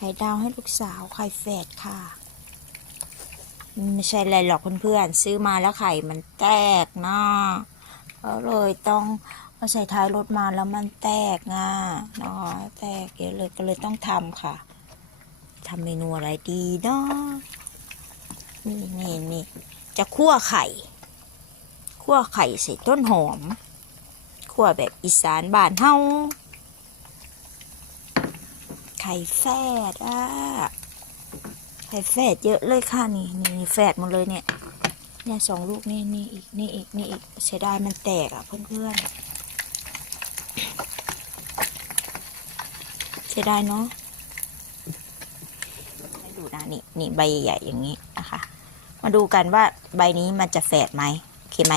ไข่ดาวให้ลูกสาวไข่แฝดค่ะไม่ใช่อะไรหรอกเพื่อนๆซื้อมาแล้วไข่มันแตกนะก็เลยต้องเอาใส่ท้ายรถมาแล้วมันแตกง่ะเนาะแตกเยอะเลยก็เลยต้องทำค่ะทำเมนูอะไรดีเนาะนี่นี่นี่จะคั่วไข่คั่วไข่ใส่ต้นหอมคั่วแบบอีสานบ้านเฮา ข่แฝดอะไข่แฝดเยอะเลยค่ะนี่นี่แฝดหมดเลยเนี่ย เนี่ยสองลูกนี่นี่อีกนี่อีกนี่อีกเสียดายมันแตกอะเพื่อนๆเสียดายเนาะดูนะนี่นี่ใบใหญ่ๆอย่างนี้นะคะมาดูกันว่าใบนี้มันจะแฝดไหมโอเคไหม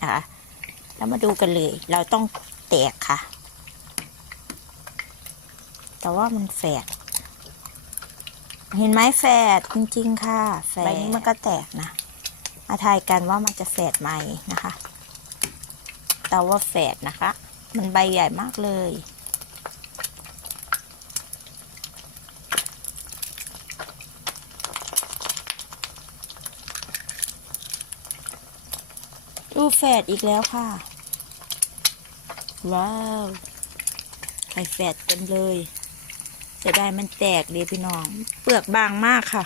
นะคะแล้วมาดูกันเลย เราต้องแตกค่ะ แต่ว่ามันแฝดเห็นไหมแฝดจริง ๆ ค่ะ แฝดใบนี้มันก็แตกนะมาทายกันว่ามันจะแฝดไหมนะคะแต่ว่าแฝดนะคะ มันใบใหญ่มากเลยดูแฝดอีกแล้วค่ะ ว้าว ไข่แฝดเต็มเลย จะได้มันแตกเลยพี่น้อง เปลือกบางมากค่ะ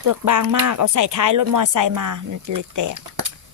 เปลือกบางมากเอาใส่ท้ายรถมอไซค์มา มันเลยแตก